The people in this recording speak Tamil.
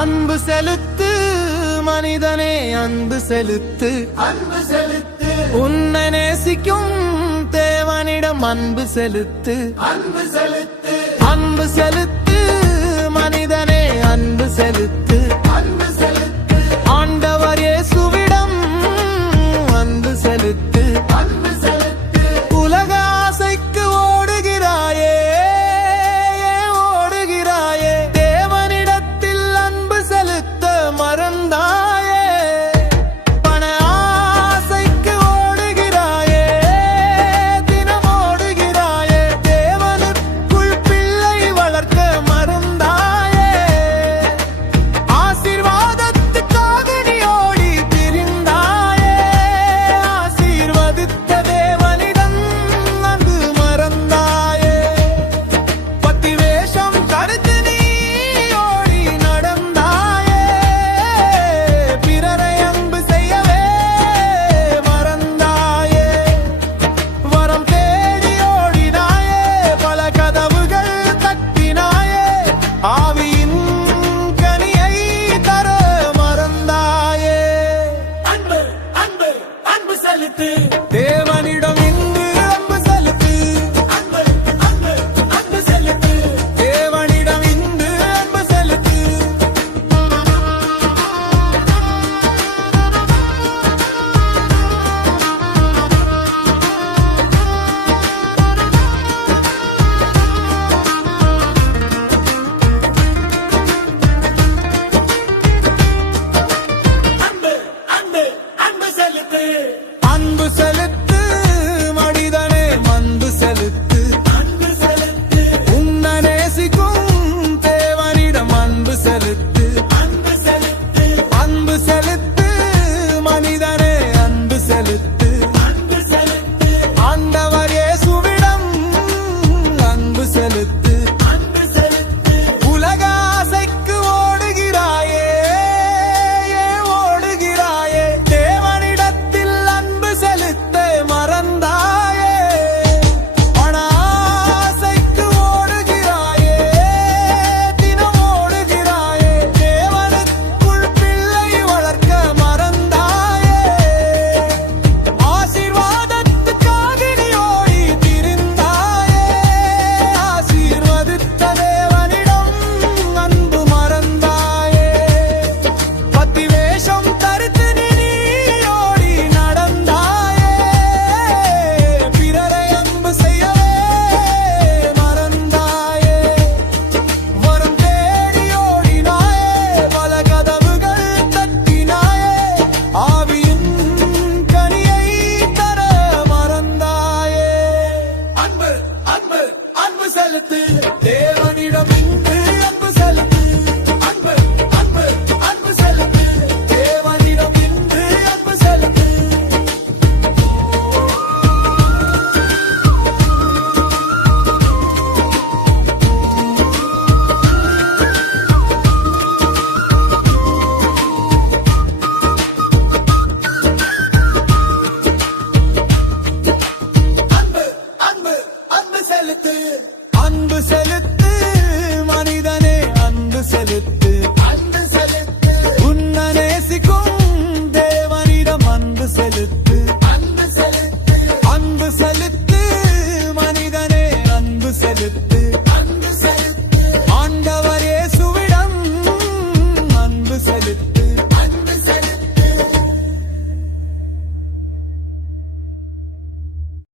அன்பு செலுத்து மனிதனே, அன்பு செலுத்து, அன்பு செலுத்து, உன்னை நேசிக்கும் தேவனிடம் அன்பு செலுத்து, அன்பு செலுத்து, அன்பு செலுத்து மனிதனே, அன்பு செலுத்து, அன்பு செலுத்து, ஆண்டவர் இயேசுவிடம் அன்பு செலுத்து, அன்பு செலுத்து, உலக ஆசைக்கு ஓடுகிறாயே, ஓடுகிறாயே, தேவனிடத்தில் அன்பு செலுத்த மறந்தாயே. பண ஆசைக்கு ஓடுகிறாயே, தினம் ஓடுகிறாயே, தேவனுக்குள் பிள்ளை வளர்க்க மறந்தாயே. ஆசீர்வாதத்துக்காக நீ ஓடி திரிந்தாயே, ஆசீர்வதித்த தேவனிடம் அன்பு மறந்தாயே. பத்தி வேஷம் தடுத்து நீ ஓடி நடந்தாயே, பிறரை அன்பு செய்யவே மறந்தாயே. வரம் தேடி ஓடினாயே, பல கதவுகள் தட்டினாயே, ஆவியின் கனியை தர மறந்தாயே. அன்பு அன்பு அன்பு செலுத்து, தேவனிடம் இன்று அன்பு செலுத்து, அன்பு அன்பு அன்பு செலுத்து, தேவனிடம் இன்று அன்பு செலுத்து. அன்பு அன்பு அன்பு செலுத்து, அன்பு செலுத்து மனிதனே, அன்பு செலுத்து, அன்பு செலுத்து, உன்னை நேசிக்கும் தேவனிடம் அன்பு செலுத்து, அன்பு செலுத்து, அன்பு செலுத்து மனிதனே, அன்பு செலுத்து, அன்பு செலுத்து, ஆண்டவர் இயேசுவிடம் அன்பு செலுத்து. அன்பு செலுத்து, உலக ஆசைக்கு ஓடுகிறாயே, ஓடுகிறாயே, தேவனிடத்தில் அன்பு செலுத்த மறந்தாயே. பண ஆசைக்கு ஓடுகிறாயே, தினம் ஓடுகிறாயே, தேவனுக்குள் பிள்ளை வளர்க்க மறந்தாயே. ஆசீர்வாதத்துக்காக நீ ஓடி திரிந்தாயே, ஆசீர்வதித்த தேவனிடம் அன்பு மறந்தாயே. பத்தி வேஷம் தரித்து நீ ஓடி நடந்தாயே, பிறரை அன்பு செய்யவே மறந்தாயே. வரம் தேடி ஓடினாயே, பல கதவுகள் தட்டினாயே, ஆவியின் கனியை தர மறந்தாயே. அன்பு அன்பு அன்பு செலுத்து, தேவனிடம் இன்று அன்பு செலுத்து, அன்பு அன்பு அன்பு செலுத்து, தேவனிடம் இன்று அன்பு செலுத்து. அன்பு அன்பு அன்பு செலுத்து, அன்பு செலுத்து